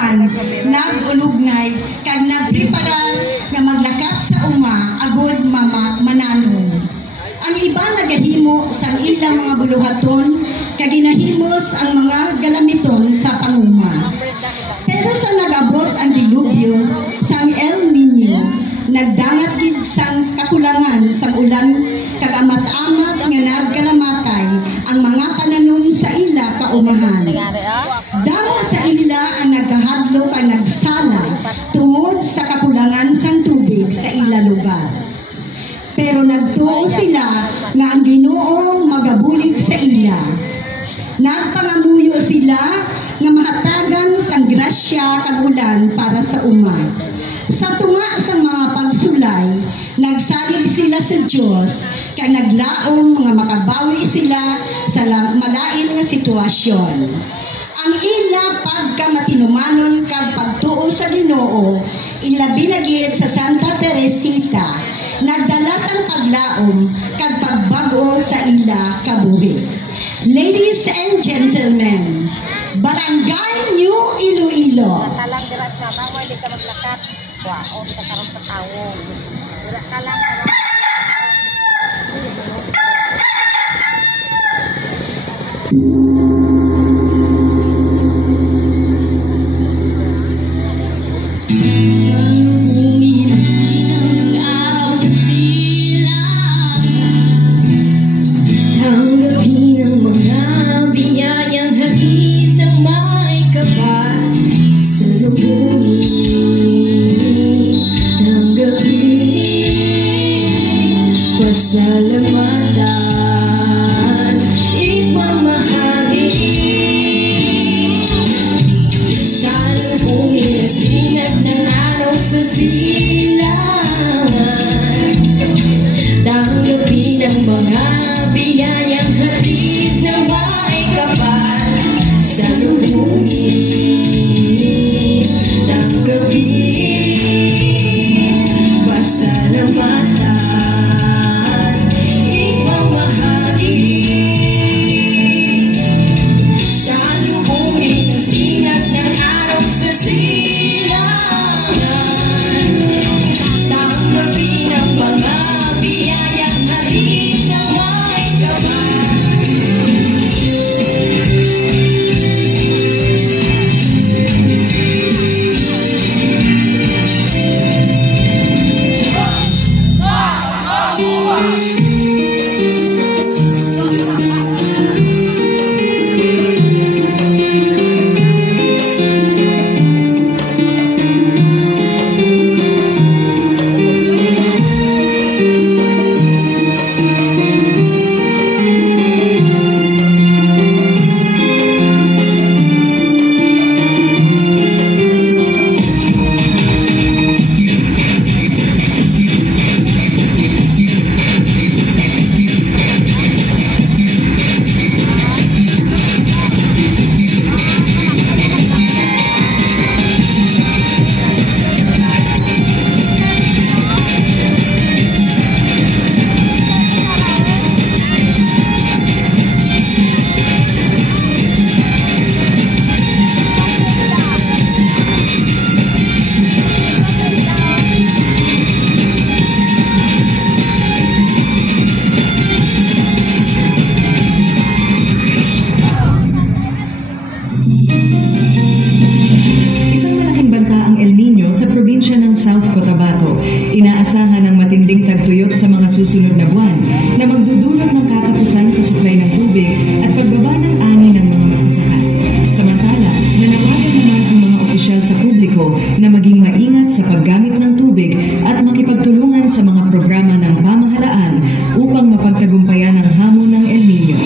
kauban nagulugnay kag nagpreparar nga maglakat sa uma agud mananong. Ang iba nagahimo sa ilang mga buluhaton kag ginahimos ang mga galamiton sa panguma. Pero sa nag-abot ang dilubyo sang El Nino, nagdangat gid sang kakulangan sa ulan kag amat-amat nga nagkalamatay ang mga pananom sa ila kaumahan. Damo sa ila ang nagkahadlo kag nagsala tungod sa kakulangan sang tubig sa ila lugar. Pero nagtuo sila nga ang Ginoo magabulig sa ila. Nagpangamuyo sila nga mahatagan sang grasya kag ulan para sa uma. Sa tunga sa mga pagsulay, nagsalig sila sa Dios kay naglaom nga makabawi sila sa malain nga sitwasyon. Ang ila pagkamatinumanon kag pagtuo sa Ginoo, ilabi na gid sa Santa Teresita, nagdala sang paglaom kag pagbago sa ila kabuhi. Ladies and gentlemen, Barangay New Iloilo. Talang dira sa bawal di ka maglakat. Wa o kita karon sa tawo. Dira talang pasalamatan, ipamahagi sa lubungin na sinag ng araw sa silangan. Tanggapin ang mga biyayang hatid na may kapal sa lubungin. Tanggapin pasalamatan, South Cotabato, inaasahan ang matinding tagtuyot sa mga susunod na buwan na magdudulot ng katapusan sa supply ng tubig at pagbaba ng ani ng mga magsasaka. Samantala, nanawagan naman ang mga opisyal sa publiko na maging maingat sa paggamit ng tubig at makipagtulungan sa mga programa ng pamahalaan upang mapagtagumpayan ang hamon ng El Nino.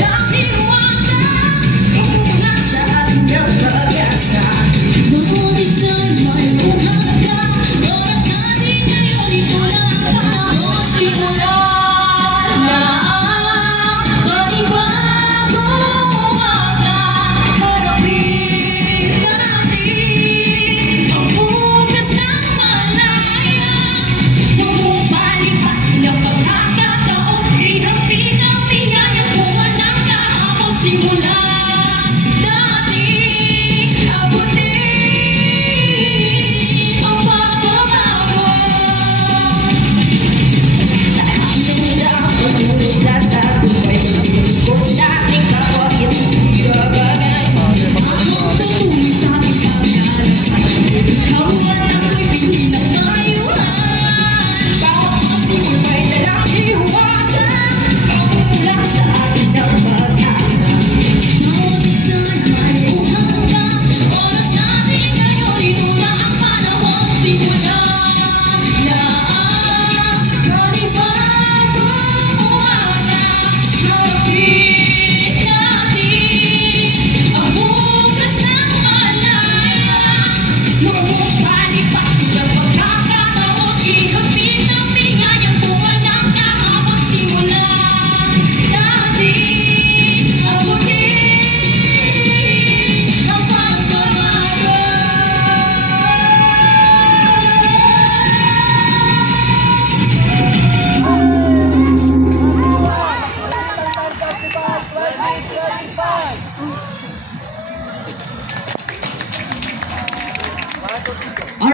lalaki